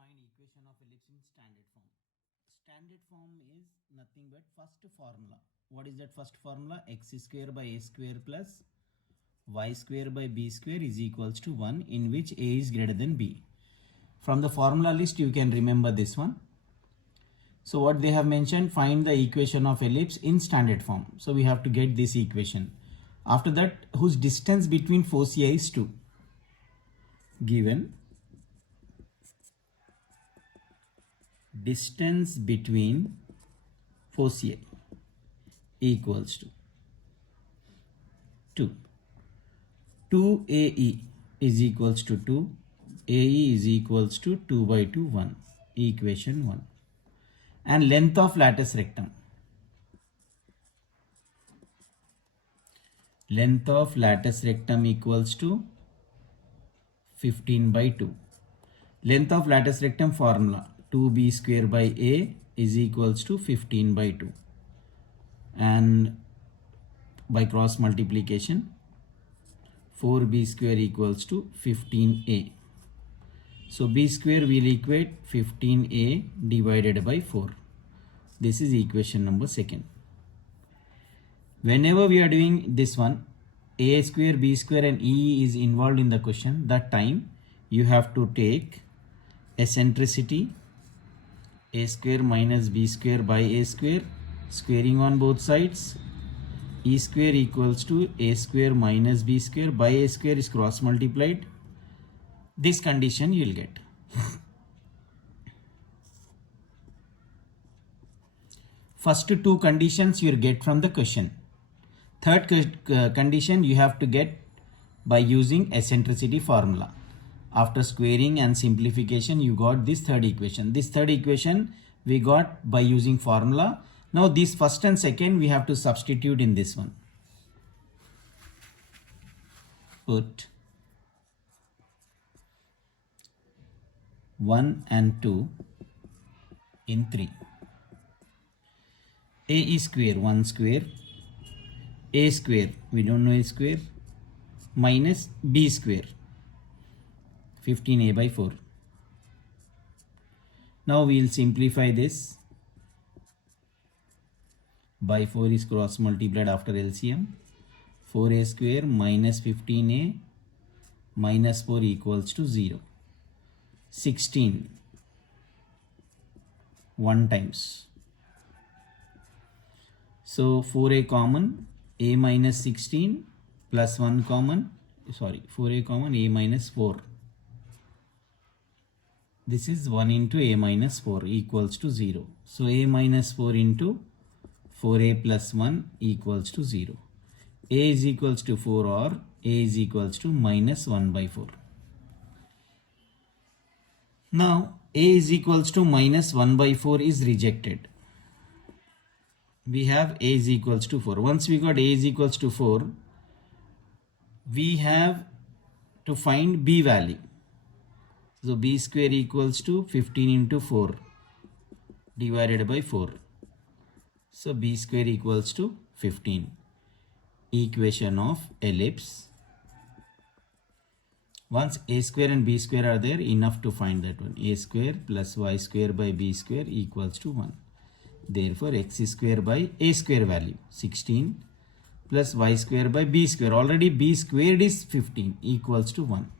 find equation of ellipse in standard form. Standard form is nothing but first formula. What is that first formula? X square by a square plus y square by b square is equals to 1, in which a is greater than b. From the formula list you can remember this one. So what they have mentioned, find the equation of ellipse in standard form. So we have to get this equation. After that, whose distance between foci is 2. Given distance between foci equals to 2. 2AE is equals to 2. AE is equals to 2 by 2, 1. Equation 1. And length of lattice rectum. Length of lattice rectum equals to 15 by 2. Length of lattice rectum formula, 2b square by a is equals to 15 by 2. And by cross multiplication, 4b square equals to 15a. So b square will equate 15a divided by 4. This is equation number 2. Whenever we are doing this one, a square, b square and e is involved in the question, that time you have to take eccentricity a square minus b square by a square, squaring on both sides. E square equals to a square minus b square by a square is cross multiplied. This condition you will get. First two conditions you will get from the question. Third condition you have to get by using eccentricity formula. After squaring and simplification, you got this third equation. This third equation we got by using formula. Now this first and second we have to substitute in this one. Put 1 and 2 in 3. A is square, 1 square. A square, we don't know a square, minus b square, 15a by 4. Now we will simplify this. By 4 is cross multiplied after LCM. 4a square minus 15a minus 4 equals to 0. 16 1 times. So 4a common, a minus 16 plus 1 common, 4a common, a minus 4. This is 1 into a minus 4 equals to 0. So a minus 4 into 4a plus 1 equals to 0. A is equals to 4 or a is equals to minus 1 by 4. Now a is equals to minus 1 by 4 is rejected. We have a is equals to 4. Once we got a is equals to 4, we have to find b value. So b square equals to 15 into 4 divided by 4. So b square equals to 15. Equation of ellipse. Once a square and b square are there, enough to find that one. A square plus y square by b square equals to 1. Therefore x square by a square value 16 plus y square by b square. Already b squared is 15 equals to 1.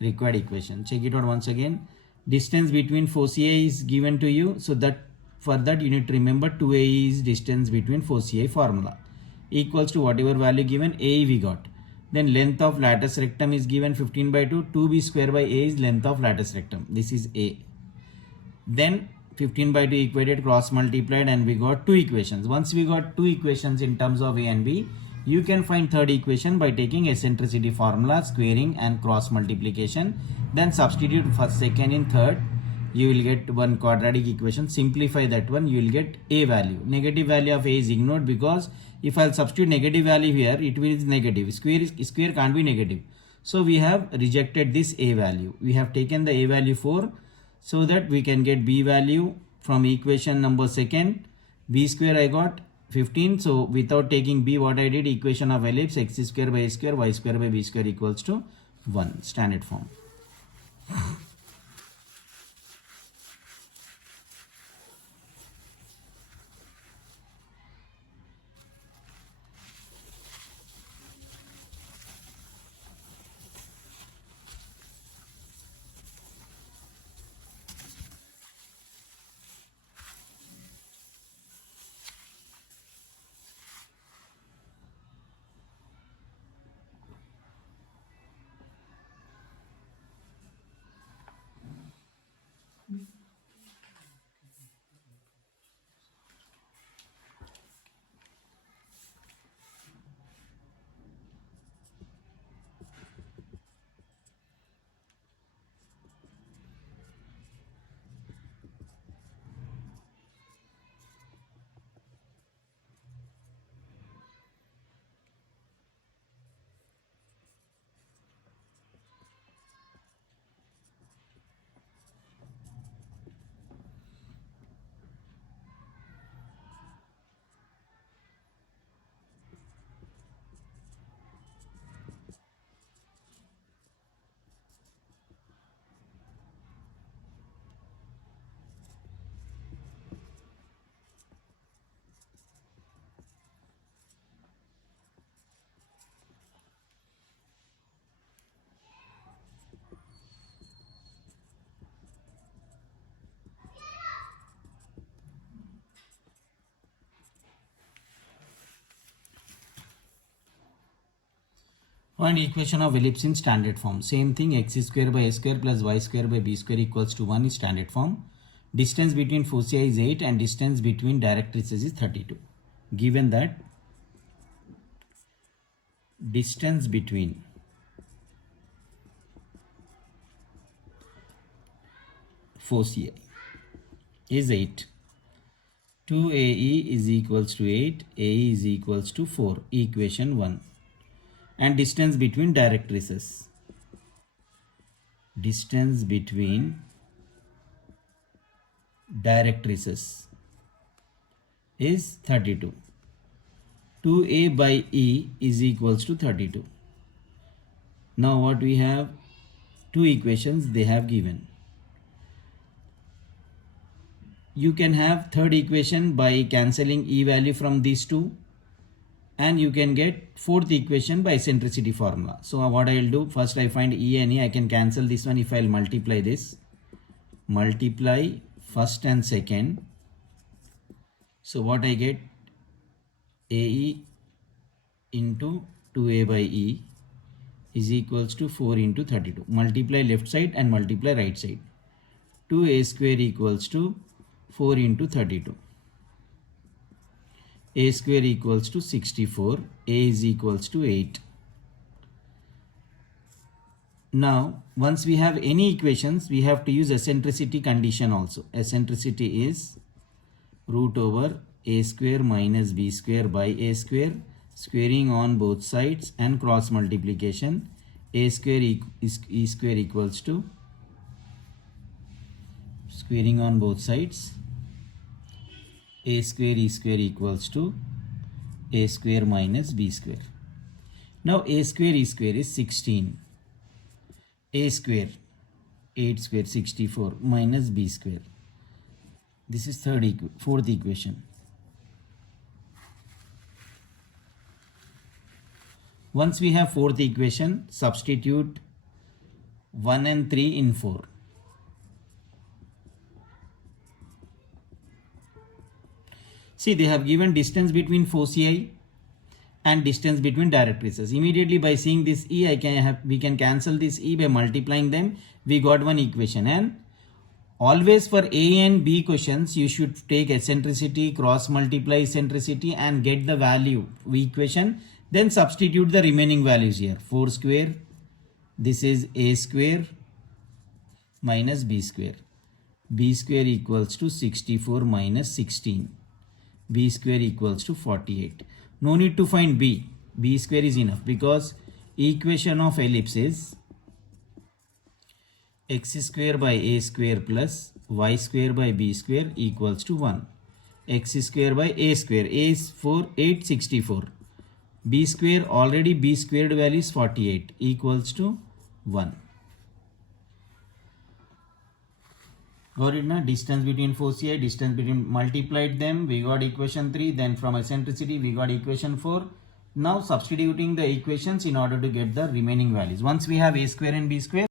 Required equation. Check it out once again. Distance between foci is given to you. So that for that you need to remember 2a is distance between foci formula. Equals to whatever value given, a we got. Then length of lattice rectum is given 15 by 2. 2b square by a is length of lattice rectum. This is a. Then 15 by 2 equated, cross multiplied, and we got two equations. Once we got two equations in terms of a and b, you can find third equation by taking eccentricity formula, squaring and cross multiplication. Then substitute first, second in third. You will get one quadratic equation. Simplify that one. You will get a value. Negative value of a is ignored because if I'll substitute negative value here, it will be negative. Square can't be negative. So we have rejected this a value. We have taken the a value 4 so that we can get b value from equation number 2. B square I got 15. So without taking b, what I did, equation of ellipse x square by a square y square by b square equals to 1. Standard form. Find equation of ellipse in standard form. Same thing, x square by a square plus y square by b square equals to 1 is standard form. Distance between foci is 8 and distance between directrices is 32. Given that distance between foci is 8, 2AE is equals to 8, AE is equals to 4, equation 1. And distance between directrices. Distance between directrices is 32. 2A by E is equals to 32. Now what we have? Two equations they have given. You can have third equation by cancelling E value from these two. And you can get fourth equation by eccentricity formula. So what I will do, first I find E and E. I can cancel this one if I will multiply this. Multiply first and second. So what I get? AE into 2A by E is equals to 4 into 32. Multiply left side and multiply right side. 2A square equals to 4 into 32. A square equals to 64, A is equals to 8. Now, once we have any equations, we have to use eccentricity condition also. Eccentricity is root over A square minus B square by A square, squaring on both sides and cross multiplication. A square is E square equals to squaring on both sides. A square E square equals to A square minus B square. Now A square E square is 16. A square 8 square 64 minus B square. This is fourth equation. Once we have fourth equation, substitute 1 and 3 in 4. See, they have given distance between foci and distance between directrices. Immediately by seeing this E, we can cancel this E by multiplying them. We got one equation. And always for A and B questions, you should take eccentricity, cross multiply eccentricity and get the value equation. Then substitute the remaining values here. 4 square, this is A square minus B square. B square equals to 64 minus 16. B square equals to 48. No need to find B. B square is enough because equation of ellipse is x square by A square plus y square by B square equals to 1. X square by A square. A is 4, 8, 64. B square, already B squared value is 48 equals to 1. Got it now? Distance between foci, distance between, multiplied them, we got equation 3. Then from eccentricity we got equation 4. Now substituting the equations in order to get the remaining values. Once we have A square and B square,